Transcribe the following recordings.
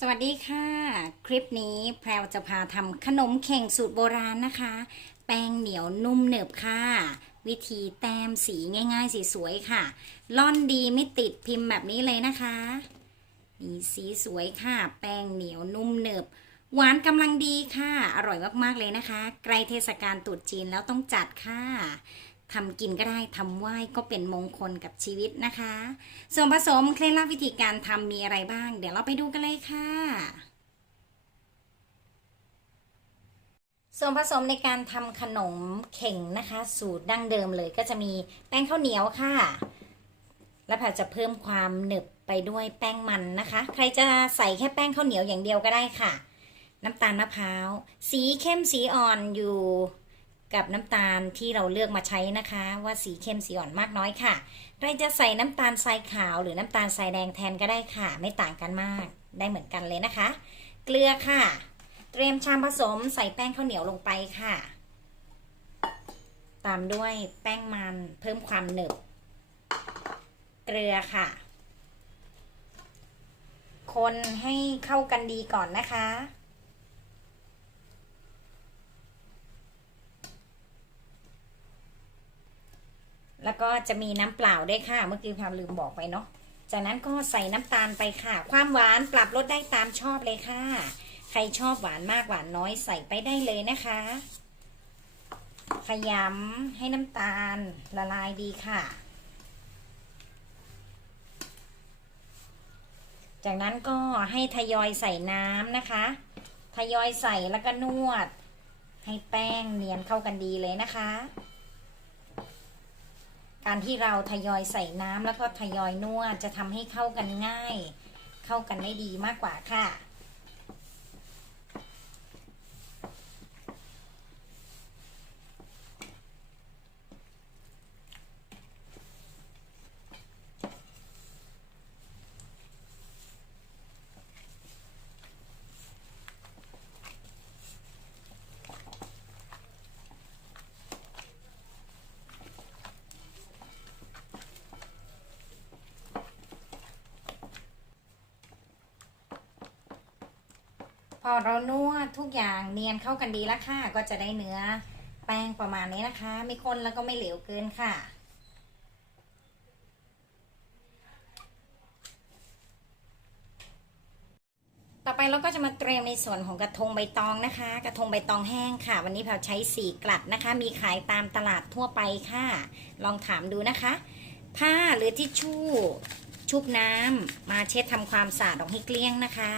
สวัสดีค่ะ คลิปนี้แพรวจะพาทำขนมเข่งสูตรโบราณนะคะ แป้งเหนียวนุ่มเหนึบค่ะ วิธีแต้มสีง่ายๆ สีสวยค่ะ ล่อนดีไม่ติดพิมพ์แบบนี้เลยนะคะนี่สีสวยค่ะ แป้งเหนียวนุ่มเหนึบหวานกำลังดีค่ะ อร่อยมากๆเลยนะคะ ใกล้เทศกาลตรุษจีนแล้วต้องจัดค่ะ ทำกินก็ได้ทำไหว้ก็เป็นมงคลกับชีวิตนะคะ ส่วนผสมเคล็ดลับวิธีการทำมีอะไรบ้าง เดี๋ยวเราไปดูกันเลยค่ะ ส่วนผสมในการทำขนมเข่งนะคะ สูตรดั้งเดิมเลยก็จะมีแป้งข้าวเหนียวค่ะ และแผ่จะเพิ่มความหนึบไปด้วยแป้งมันนะคะ ใครจะใส่แค่แป้งข้าวเหนียวอย่างเดียวก็ได้ค่ะ น้ำตาลมะพร้าว สีเข้มสีอ่อนอยู่ กับน้ำตาลที่เราเลือกมาใช้นะคะ ว่าสีเข้มสีอ่อนมากน้อยค่ะใครจะใส่น้ำตาลทรายขาวหรือน้ำตาลทรายแดงแทนก็ได้ค่ะ ไม่ต่างกันมากได้เหมือนกันเลยนะคะ เกลือค่ะ เตรียมชามผสมใส่แป้งข้าวเหนียวลงไปค่ะ ตามด้วยแป้งมันเพิ่มความหนึบ เกลือค่ะ คนให้เข้ากันดีก่อนนะคะ แล้วก็จะมีน้ำเปล่าได้ค่ะ เมื่อกี้พามลืมบอกไปเนาะจากนั้นก็ใส่น้ำตาลไปค่ะ ความหวานปรับลดได้ตามชอบเลยค่ะ ใครชอบหวานมากหวานน้อยใส่ไปได้เลยนะคะ ขยำให้น้ำตาลละลายดีค่ะ จากนั้นก็ให้ทยอยใส่น้ำนะคะ ทยอยใส่แล้วก็นวด ให้แป้งเนียนเข้ากันดีเลยนะคะ การที่เราทยอยใส่น้ำแล้วก็ทยอยนวดจะทำให้เข้ากันง่าย เข้ากันได้ดีมากกว่าค่ะ อเรานวดทุกอย่างเนียนเข้ากันดีแล้วค่ะ ก็จะได้เนื้อแป้งประมาณนี้นะคะ ไม่ข้นแล้วก็ไม่เหลวเกินค่ะ ต่อไปเราก็จะมาเตรียมในส่วนของกระทงใบตองนะคะ กระทงใบตองแห้งค่ะ วันนี้เราใช้สีกลัดนะคะ มีขายตามตลาดทั่วไปค่ะ ลองถามดูนะคะ ผ้าหรือทิชชู่ชุบน้ำมาเช็ดทำความสะอาดออกให้เกลี้ยงนะคะ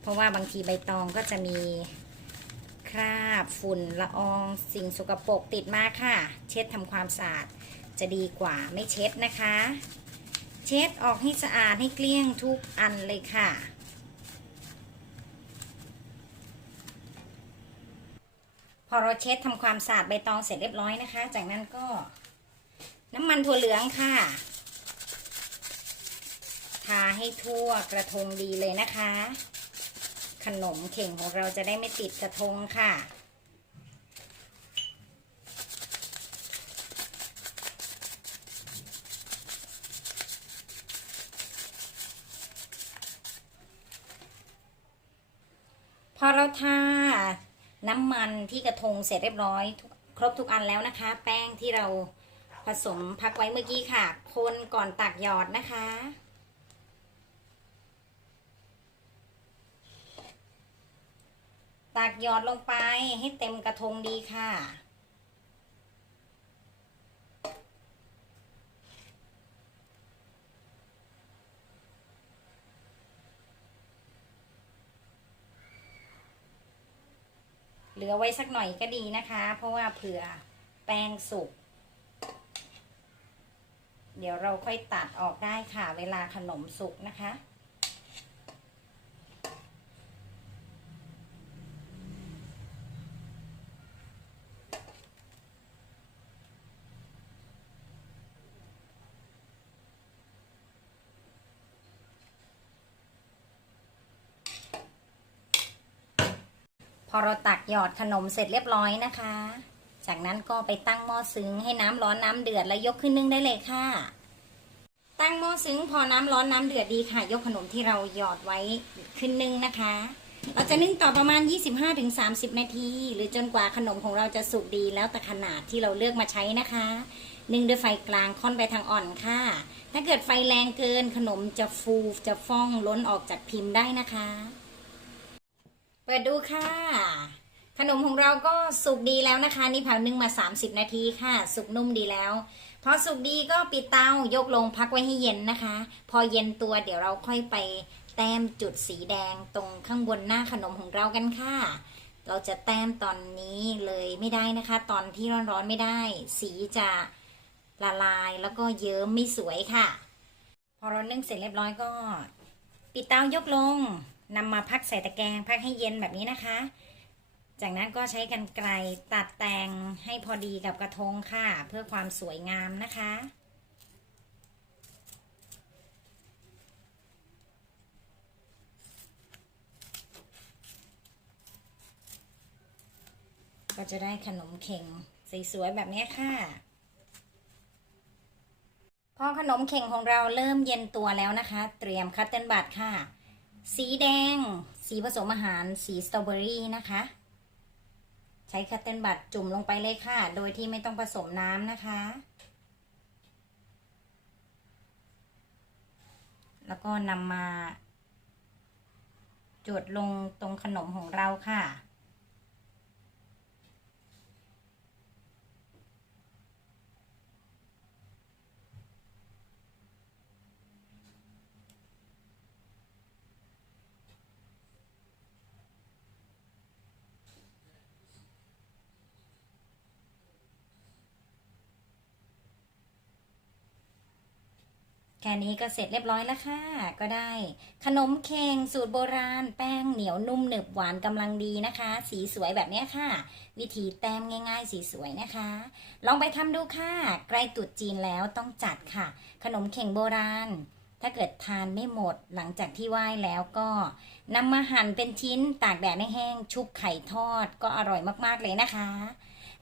เพราะว่าบางทีใบตองก็จะมีคราบฝุ่นละอองสิ่งสกปรกติดมาค่ะ เช็ดทำความสะอาดจะดีกว่าไม่เช็ดนะคะ เช็ดออกให้สะอาดให้เกลี้ยงทุกอันเลยค่ะ พอเราเช็ดทำความสะอาดใบตองเสร็จเรียบร้อยนะคะ จากนั้นก็น้ำมันถั่วเหลืองค่ะ ทาให้ทั่วกระทงดีเลยนะคะ ขนมเข่งของเราจะได้ไม่ติดกระทงค่ะ พอเราทาน้ำมันที่กระทงเสร็จเรียบร้อย ครบทุกอันแล้วนะคะ แป้งที่เราผสมพักไว้เมื่อกี้ค่ะ คนก่อนตักหยอดนะคะ ตักหยอดลงไปให้เต็มกระทงดีค่ะ เหลือไว้สักหน่อยก็ดีนะคะ เพราะว่าเผื่อแป้งสุก เดี๋ยวเราค่อยตัดออกได้ค่ะ เวลาขนมสุกนะคะ พอเราตักหยอดขนมเสร็จเรียบร้อยนะคะ จากนั้นก็ไปตั้งหม้อซึ้งให้น้ำร้อนน้ำเดือดแล้วยกขึ้นนึ่งได้เลยค่ะ ตั้งหม้อซึ้งพอน้ำร้อนน้ำเดือดดีค่ะ ยกขนมที่เราหยอดไว้ขึ้นนึ่งนะคะ เราจะนึ่งต่อประมาณ 25-30 นาที หรือจนกว่าขนมของเราจะสุกดีแล้วแต่ขนาดที่เราเลือกมาใช้นะคะ นึ่งด้วยไฟกลางค่อนไปทางอ่อนค่ะ ถ้าเกิดไฟแรงเกินขนมจะฟูจะฟ่องล้นออกจากพิมพ์ได้นะคะ ปิดดูค่ะ ขนมของเราก็สุกดีแล้วนะคะ นี่ผ่านนึ่งมา 30 นาทีค่ะ สุกนุ่มดีแล้วพอสุกดีก็ปิดเตายกลงพักไว้ให้เย็นนะคะ พอเย็นตัวเดี๋ยวเราค่อยไปแต้มจุดสีแดงตรงข้างบนหน้าขนมของเรากันค่ะ เราจะแต้มตอนนี้เลยไม่ได้นะคะ ตอนที่ร้อนๆไม่ได้ สีจะละลายแล้วก็เยิ้มไม่สวยค่ะ พอเรานึ่งเสร็จเรียบร้อยก็ ปิดเตายกลง นำมาพักใส่ตะแกรงพักให้เย็นแบบนี้นะคะ จากนั้นก็ใช้กันไกลตัดแต่งให้พอดีกับกระทงค่ะ เพื่อความสวยงามนะคะก็จะได้ขนมเข่งสวยๆแบบนี้ค่ะ พอขนมเข่งของเราเริ่มเย็นตัวแล้วนะคะ เตรียมคัตเติลบัตค่ะ สีแดง สีผสมอาหารสีสตรอเบอรี่นะคะ ใช้คัตเตนบัตจุ่มลงไปเลยค่ะ โดยที่ไม่ต้องผสมน้ำนะคะ แล้วก็นำมาจุดลงตรงขนมของเราค่ะ แค่นี้ก็เสร็จเรียบร้อยแล้วค่ะ ก็ได้ ขนมเค้งสูตรโบราณ แป้งเหนียวนุ่มหนึบหวานกำลังดีนะคะ สีสวยแบบนี้ค่ะ วิธีแต้มง่ายๆ สีสวยนะคะ ลองไปทำดูค่ะ ใกล้ตรุษจีนแล้วต้องจัดค่ะ ขนมเข่งโบราณ ถ้าเกิดทานไม่หมดหลังจากที่ไหว้แล้วก็นำมาหั่นเป็นชิ้นตากแดดให้แห้งชุบไข่ทอดก็อร่อยมากๆเลยนะคะ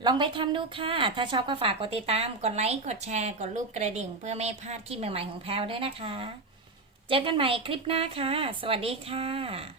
ลองไปทำดูค่ะ ถ้าชอบก็ฝากกดติดตาม กดไลค์ กดแชร์ กดรูปกระดิ่ง เพื่อไม่พลาดคลิปใหม่ๆของแพลวด้วยนะคะ เจอกันใหม่คลิปหน้าค่ะ สวัสดีค่ะ